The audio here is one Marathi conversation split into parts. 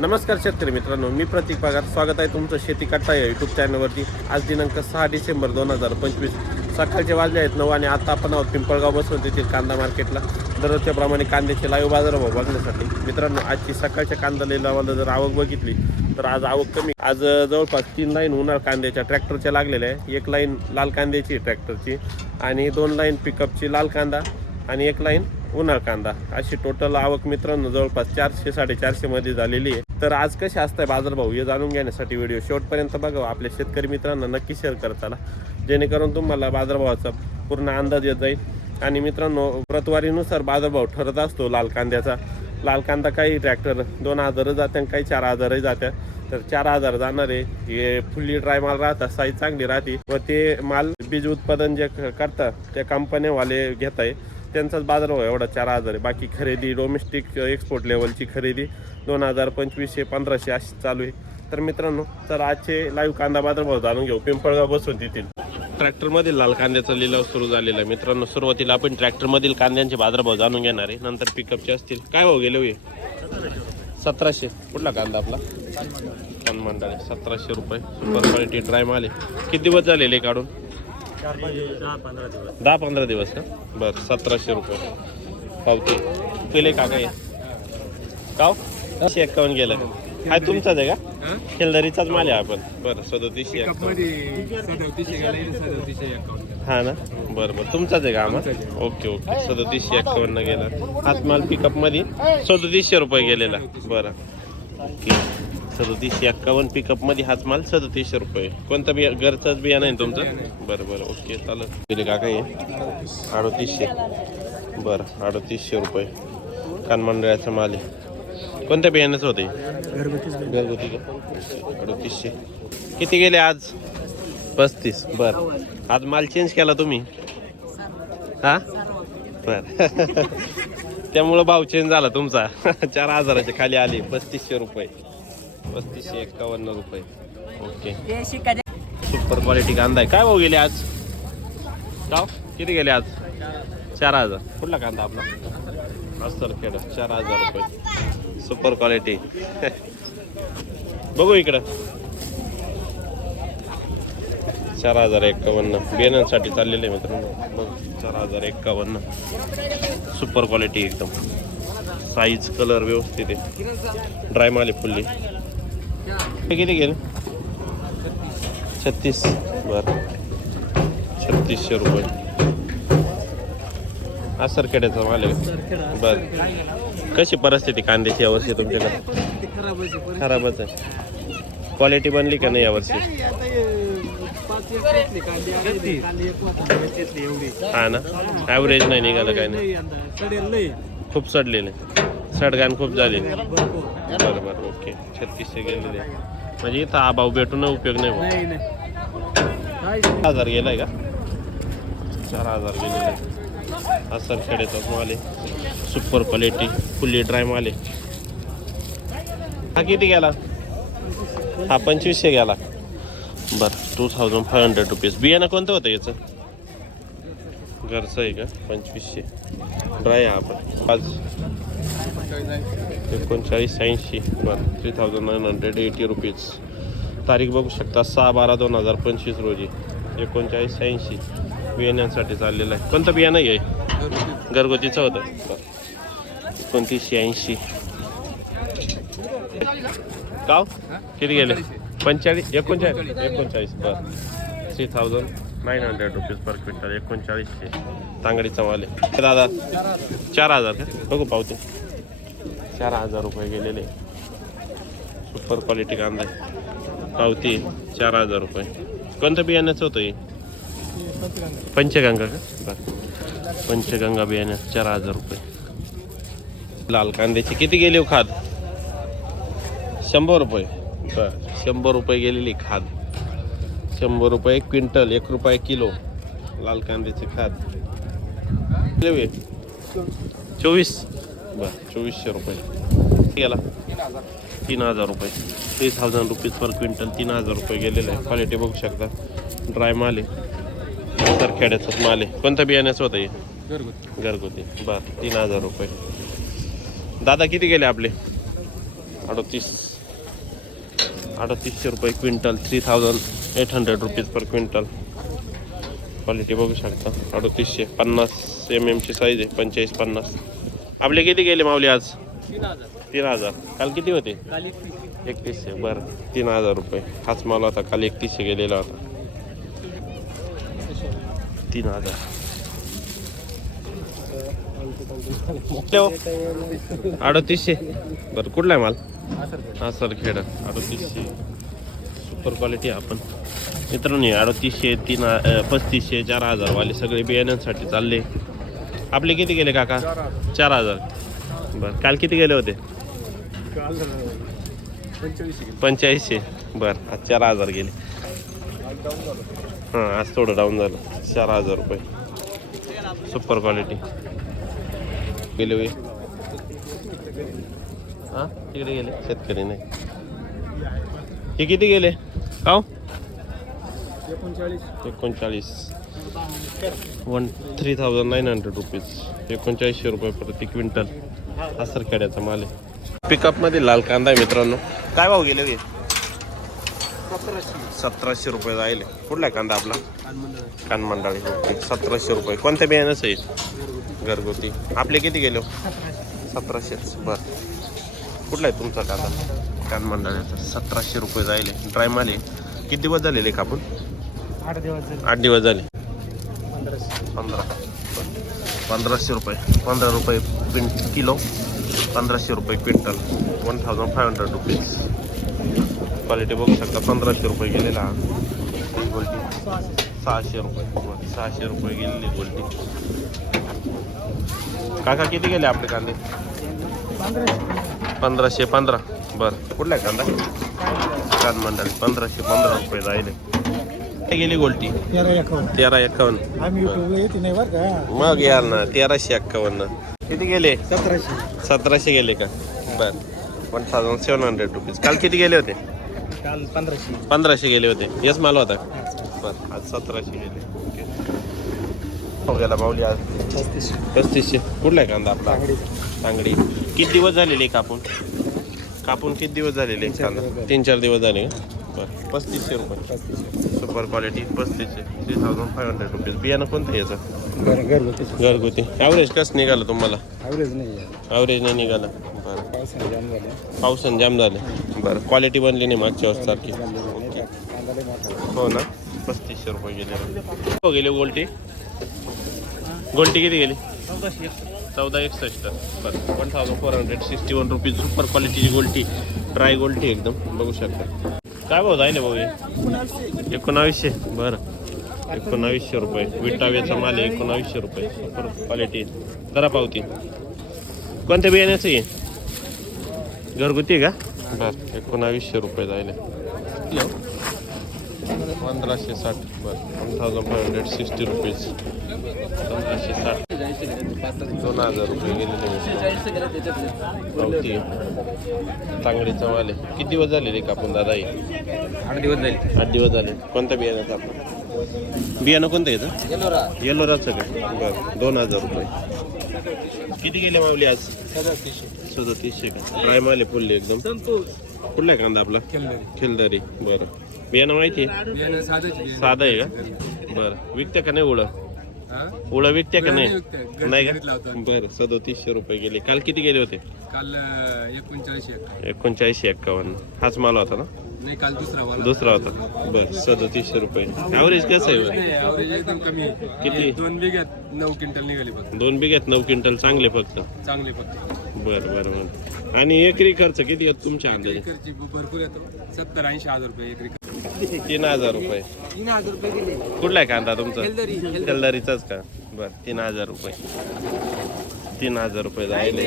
नमस्कार शेतकरी मित्रांनो, मी प्रतीक पगार. स्वागत आहे तुमचं शेती कट्टा या यूट्यूब चॅनलवरती. आज दिनांक 6 डिसेंबर 2025 सकाळचे वाजले आहेत 9 आणि आता आपण आहोत पिंपळगाव बसवंत येथील कांदा मार्केटला. दररोजच्या प्रमाणे कांद्याचे लाईव्ह बाजारभाव बघण्यासाठी. मित्रांनो, आजची सकाळच्या कांदा लिलावाला जर आवक बघितली तर आज आवक कमी. आज जवळपास 3 लाईन उन्हाळ कांद्याच्या ट्रॅक्टरच्या लागलेल्या आहे. 1 लाईन लाल कांद्याची ट्रॅक्टरची आणि 2 लाईन पिकअपची लाल कांदा आणि 1 लाईन उन्हाळ कांदा. अशी टोटल आवक मित्रांनो जवळपास 400-450 मध्ये झालेली आहे. तर आज कसे असताय बाजारभाव हे जाणून घेण्यासाठी व्हिडिओ शेवटपर्यंत बघा. आपल्या शेतकरी मित्रांना नक्की शेअर करत चला, जेणेकरून तुम्हाला बाजारभावाचा पूर्ण अंदाज येत जाईल. आणि मित्रांनो, प्रतवारीनुसार बाजारभाव ठरत असतो लाल कांद्याचा. लाल कांदा काही ट्रॅक्टर 2000 जाते आणि काही 4000 जात्या. तर 4000 जाणारे हे फुल्ली ड्राय माल राहतात, साईज चांगली राहते व ते माल बीज उत्पादन जे करतात त्या कंपन्यावाले घेत आहे त्यांचाच बाजारभाव एवढा 4000 आहे. बाकी खरेदी डोमेस्टिक एक्सपोर्ट लेवलची खरेदी 2000, 2500, 1500 अशी चालू आहे. तर मित्रांनो, तर आजचे लाईव्ह कांदा बाजारभाव जाणून घेऊ पिंपळगाव बसवंत येथील. ट्रॅक्टरमधील लाल कांद्याचा लिलाव सुरू झालेला आहे. मित्रांनो, सुरुवातीला आपण ट्रॅक्टरमधील कांद्यांचे बाजारभाव जाणून घेणार आहे, नंतर पिकअपचे असतील. काय भाव गेले होईल? 1700. कुठला कांदा आपला? मंडळ 1700 रुपये. सुपर क्वालिटी ड्राय माल आहे. किती दिवस झालेले काढून? 10-15 दिवस का? बरं, 1700 रुपये पावती केले. का काय काव 51 गेलं काय तुमचाच आहे का? खेलदारीचाच माल आहे आपण. बरं, 3700. हा ना, बरं बरं, तुमचाच आहे का? आम्हाला ओके ओके. 3751 गेला. हाच माल पिकअप मध्ये 3700 रुपये गेलेला. बरं ओके. 3751 पिकअप मध्ये हाच माल 3700 रुपये. कोणता बिया? घरचाच बिया नाही तुमचं? बरं बरं ओके, चालेल. दिले का काय? 3800. बरं, 3800 रुपये कानमंडळाचा माल आहे. कोणत्या बियाण्याचं होते? घरगुती का? 3800. किती गेले आज? 35. बरं, आज माल चेंज केला तुम्ही? हा बरं त्यामुळं भाव चेंज झाला तुमचा. 4000च्या खाली आली. 3500 रुपये. 3551 रुपये ओके. सुपर क्वालिटी कांदा आहे. काय भाव गेले आज? गाव किती गेले आज? 4000. कुठला कांदा आपला? अस्तर खेड. 4000 रुपये सुपर क्वालिटी. बघू इकडं. 4051 बियाण्यांसाठी चाललेले आहे मित्रांनो. बघ, 4051 सुपर क्वालिटी एकदम. साईज कलर व्यवस्थित आहे. ड्राय माल आहे फुल्ली. हे किती गेले? 36. बरं, 3600 रुपये. असरखेड्याचा माल आहे. बरं, कशी परिस्थिती कांद्याची यावर्षी तुमच्याकडे? खराबच आहे. क्वालिटी बनली का नाही यावर्षी? हा ना, ॲव्हरेज नाही निघालं काय नाही. खूप सडलेले, सडगाण खूप झाले. बरं बरं ओके. 3600 गेलेले म्हणजे इथं हा भाव भेटून उपयोग नाही. 1000 गेलाय का? 4000 गेलेले. असर खेड्याचा माल आहे. सुपर क्वालिटी फुल्ली ड्राय माल आहे. हा किती गेला? हा 2500 गेला. बरं, 2500 रुपीज. बियाणं कोणतं होतं याचं? घरचं आहे का? 2500. ड्राय आहे आपण. आज 3980. बरं, 3980 रुपीज. तारीख बघू शकता 6/12/2025 रोजी. 3980 बियाण्यांसाठी चाललेलं आहे. कोणतं बियाणं आहे? घरगुतीचं होतं. 2980. गाव किती गेले? 45. 39. बरं, 3900 रुपीज पर क्विंटल. 3900 तांगडीचा माल आहे. दादा 4000 का? बघू पावते. 4000 रुपये गेलेले. सुपर क्वालिटी कांदा आहे. पावती 4000 रुपये. कोणतं बियाण्याचं होतं हे? पंचगंगा का? बरं, पंचगंगा बियाणं 4000 रुपये. लाल कांद्याचे किती गेले हो खाद? 100 रुपये. बरं, 100 रुपये गेलेली खाद. 100 रुपये क्विंटल. 1 रुपये किलो लाल कांद्याचे खाद. 24. बरं, 2400 रुपये गेला. 3000 रुपये. 3000 रुपीज पर क्विंटल. 3000 रुपये गेलेलं आहे. क्वालिटी बघू शकता. ड्राय माल आहे. तर खेड्याचाच माल आहे. कोणत्या बियाण्याचं होतं हे? घरगुती. बरं, 3000 रुपये. दादा किती गेले आपले? 38. 3800 रुपये quintal, 3800 rupees per quintal. Quality बघू शकता. 3800 50 mm ची साईज आहे. 45-50. आपले किती गेले माऊली आज? 3000. काल किती होते? 3100. बरं 3000 रुपये. हाच माल होता काल 3100 गेलेला होता. 3000. 3800. बरं कुठला आहे माल? हा सर खेड 3800. सुपर क्वालिटी आपण मित्रांनो 3800 3500 4000 वाले सगळे बियाण्यांसाठी चालले. आपले किती गेले काका? 4000. बरं काल किती गेले होते? 8500. बरं आज 4000 गेले. हां आज थोडं डाऊन झालं. 4000 रुपये. सुपर क्वालिटी गेले होय. हां तिकडे गेले शेतकरी नाही. हे किती गेले का? 39. 3900 रुपीज. 3900 रुपये प्रति क्विंटल. हा सर खेड्याचा माल आहे. पिकअपमध्ये लाल कांदा आहे मित्रांनो. काय भाव गेले हे? 1700 रुपये जाईल. कुठला कांदा आपला? कानमंडाळी. 1700 रुपये. कोणत्या बियाण्याचं आहे? घरगुती. आपले किती गेले? 1700. बरं कुठला आहे तुमचा कांदा? कानमंडाळीचा. 1700 रुपये जाईल. ड्राय माल आहे. किती दिवस झालेले कापून? 8 दिवस झाले. 1500 रुपये. 15 रुपये किलो. 1500 रुपये क्विंटल. 1500 रुपीज. क्वालिटी बघू शकता. 1500 रुपये गेलेला गोल्टी. 600 रुपये. 600 रुपये गेलेली गोल्टी. काका किती गेले आपले कांदे? 1515. बरं कुठला आहे कांदा? कानमंडळ. 1515 रुपये जायले. गेली गोल्टी 1351. मग यार ना 1351. किती गेले? 1700 गेले का? बरं 1700 रुपीज. काल किती गेले होते? काल 1500 गेले होते. यस माल होता. बरं आज 1700 गेले. ओके हो गेला माऊली आज 3500. कुठला आहे कांदा आपला? तांगडी. किती दिवस झालेले कापून किती दिवस झालेले कांदा? 3-4 दिवस झाले. बरं 3500 रुपये. Super quality 3500. 3500 रुपीज. बियाणं कोणतं याचं? घरगुती. ॲव्हरेज कसं निघालं तुम्हाला? ॲव्हरेज नाही निघालं. बरं पावसानं जाम झाले. बरं क्वालिटी बनली नाही मागच्या वर्षी सारखी. हो ना 3500 रुपये गेले. हो गेले गोल्टी. किती गेली? 1461. बरं 1461 रुपीज. सुपर क्वालिटीची गोल्टी. ड्राय गोल्टी एकदम बघू शकता. काय भाऊ जायले भाऊ? 1900. बरं 1900 रुपये. विटावेचा माल आहे. 1900 रुपये. Super quality. जरा पावती. कोणत्या बियाण्याचं आहे? घरगुती आहे का? बरं 1900 रुपये जायले. 1560. बरं 1560 रुपीज. 1560. 2000 रुपये गेलेले. पावती चांगलीचा माल आहे. किती दिवस झालेले कापून दादा? 8 दिवस झाले. 8 दिवस झाले. कोणत्या बियाण्याचं आपण? बियाणं कोणतं येतं? येलोराचं का? बरं 2000 रुपये. किती गेले मावली आज? 3700 का? ड्राय माल आहे फुल्ली एकदम. कुठला आहे कांदा आपला? खिलदारी. बरं बियाणं माहिती आहे? साधं आहे का? बरं विकते का नाही? उळं विकते का नाही? नाही का? बरं 3700 रुपये गेले. काल किती गेले होते? काल 3951. हाच माल होता ना? नाही काल दुसरा होता. बरं 3700 रुपये. ॲव्हरेज कसं आहे? एकदम कमी. किती? 2 बिघ्यात 9 क्विंटल निघाली फक्त. 2 बिघ्यात 9 क्विंटल. चांगले फक्त. बरं आणि एकरी खर्च किती येतो तुमच्या अंदाजे? भरपूर येतो. 70-80 हजार रुपये एकरी. 3000 रुपये. 3000 रुपये गेले. कुठला आहे कांदा तुमचा? खिलदारीचाच का? बरं 3000 रुपये. 3000 रुपये जायले.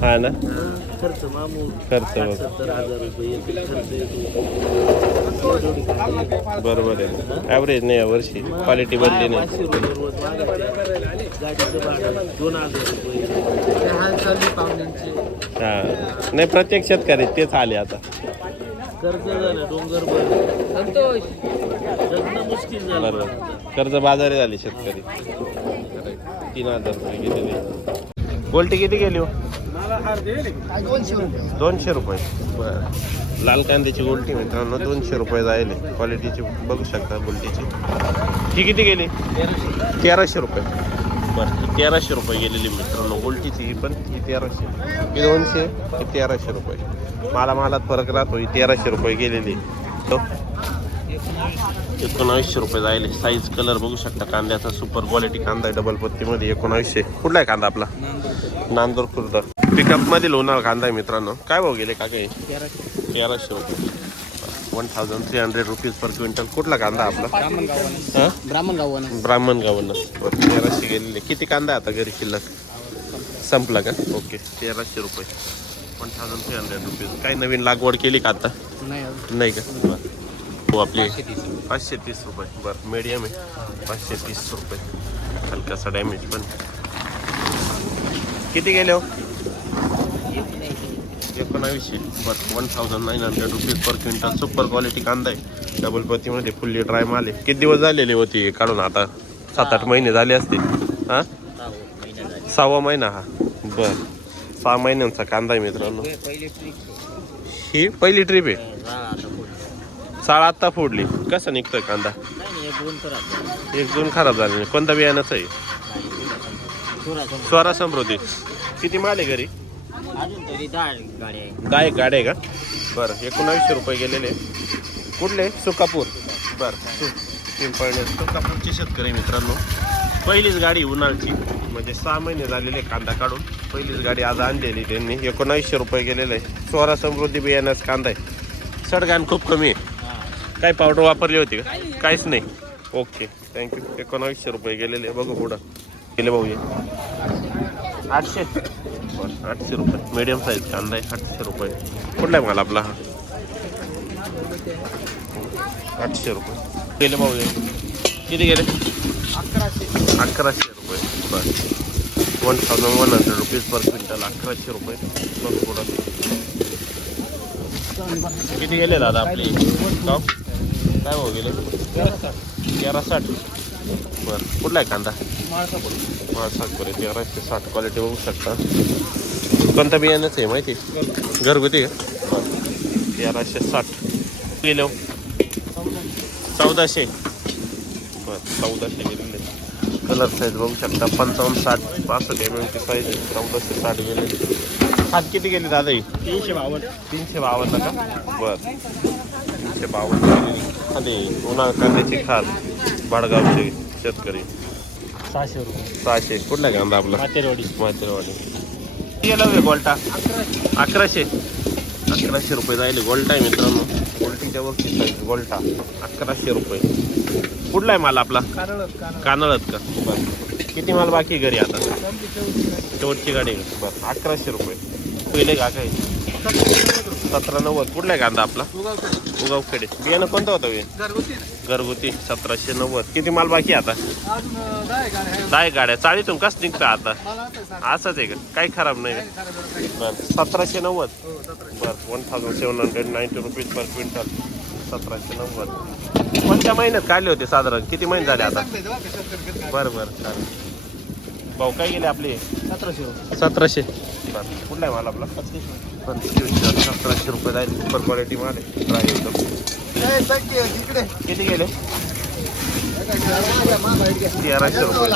हा ना खर्च बरोबर आहे. ॲव्हरेज नाही यावर्षी. क्वालिटी बदली नाही. हां नाही प्रत्येक शेतकरी तेच आले आता. कर्ज झालं डोंगर मुश्किल झालं. बरोबर कर्ज बाजारी झाले शेतकरी. 3000 रुपये गेलेले. गोल्टी किती गेली हो? 200 200 रुपये. बरं. लाल कांद्याची गोल्टी मित्रांनो 200 रुपये जाईल. क्वालिटीची बघू शकता गोल्टीची. ही किती गेली? 1300 रुपये. बरं, 1300 रुपये गेलेली मित्रांनो गोल्टीची. ही पण ही 1300, ही 200, ही 1300 रुपये. मालात फरक राहतो. ही 1300 रुपये गेलेली. 1900 रुपये जाईल. साईज कलर बघू शकता कांद्याचा. सुपर क्वालिटी कांदा आहे डबल पत्तीमध्ये. 1900. कुठला आहे कांदा आपला? नांदूर खुर्द. पिकअप मध्ये लोणार कांदा आहे मित्रांनो. काय भाव गेले काका? 1300 रुपये. 1300 रुपीज पर क्विंटल. कुठला कांदा आपला? ब्राह्मण गावन. 1300 गेलेले. किती कांदा आहे आता घरी शिल्लक? संपला का? ओके. 1300 रुपये. 1300 रुपीज. काही नवीन लागवड केली का आता? नाही का? हो आपली 530 रुपये. बरं, मीडियम आहे. 530 रुपये. हलकासा डॅमेज पण. किती गेले हो? 1900. बरं, 1900 rupees per quintal. Super quality कांदा आहे डबल पत्तीमध्ये. फुल्ली ड्राय माल आहे. किती दिवस झालेले होते काढून? आता 7-8 महिने झाले असतील. हां, 6वा महिना हा. बरं, 6 महिन्यांचा कांदा आहे मित्रांनो. ही पहिली ट्रिप आहे. साळ आत्ता फोडली. कसं निघतोय कांदा? 1-2 खराब झाले. कोणता बियाण्याचं आहे? स्वरा समृद्धी. किती माल आहे घरी? 10 गाड्या आहे का? बरं, 1900 रुपये गेलेले. कुठले? सुकापूर. बरं, पिंपळणे सुकापूरचे शेतकरी मित्रांनो. पहिलीच गाडी उन्हाळची, म्हणजे 6 महिने झालेले कांदा काढून. पहिलीच गाडी आज आणलेली त्यांनी. 1900 रुपये गेलेले आहे. स्वरा समृद्धी बियाण्याचा कांदा आहे. सडगाण खूप कमी आहे. काय पावडर वापरली होती का? काहीच नाही. Okay, thank you. 1900 रुपये गेलेले. बघू पुढं गेले भाऊ. 800. बरं, 800 रुपये. मीडियम साईज कांदा आहे. 800 रुपये. कुठला आहे माल आपला हा? 800 रुपये गेले भाऊ. किती गेले? 1100 रुपये. बरं, 1100 रुपीज पर क्विंटल. 1100 रुपये. बघू पुढं किती गेले दादा आपले? काय भाऊ गेले? 1360. बरं, कुठला आहे कांदा? माळसाखोरे. 1360 क्वालिटी बघू शकता. कोणता बियाण्याचं आहे माहिती? घरगुती का? 1360 गेले. 1400. बरं, 1400 गेलेले. कलर साईज बघू शकता. 55, 60, 65 mm साईज. 1460 गेले. खात किती गेले दादा? 352 का? बरं, 352 गेलेली. अरे उन्हाळ कांद्याची खात भाडगावचे शेतकरी. 600 रुपये. 600. कुठला कांदा आपला? मातेरवाडी. गेला गोल्टा 1100. 1100 रुपये जाईल. गोल्टा आहे मित्रांनो. गोल्टीच्या वरची साईज गोल्टा. 1100 रुपये. कुठला आहे माल आपला? कानळत का? बरं, किती माल बाकी घरी आता? शेवटची गाडी. बरं, 1100 रुपये पहिले का? काय 1790. कुठला आहे कांदा आपला? उगावखेडे. बियाणं कोणतं होतं? घरगुती. 1790. किती माल बाकी आता? 10 गाड्या. चाळीतून कसं निघतं आता? असंच आहे का? काही खराब नाही. बरं, 1790. बरं, 1790 रुपीज पर क्विंटल. 1790. कोणत्या महिन्यात काढले होते साधारण? किती महिने झाले आता? बरं बरं, चालेल. भाऊ काय गेले आपले? 1700. बरं, कुठला आहे माल आपला? 1700 रुपये जाईल. सुपर क्वालिटी माल आहे. ड्राय एकदम. किती गेले? 1300 रुपये.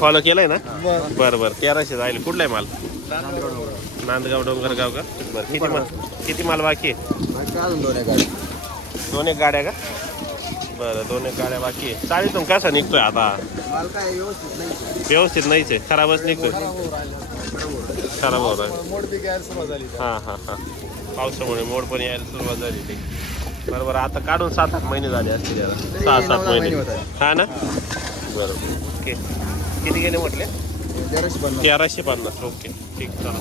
फॉलो केलंय ना? बरं बरं, 1300 जाईल. कुठला आहे माल? नांदगाव डोंगरगाव का? बरं, किती माल बाकी आहे? 2 गाड्या का? बरं, 2 गाड्या बाकी आहे. चाळीतून कसा निघतोय आता? व्यवस्थित नाहीच आहे. खराबच निघतोय. खराब होत आहे. हां हां हां, पावसामुळे मोड पण यायला सुरुवात झाली. ते बरोबर. आता काढून 7-8 महिने झाले असतील याला. 6-7 महिने. हा ना? बरोबर. ओके. किती गेले म्हटले? 1350. ओके, ठीक. चला.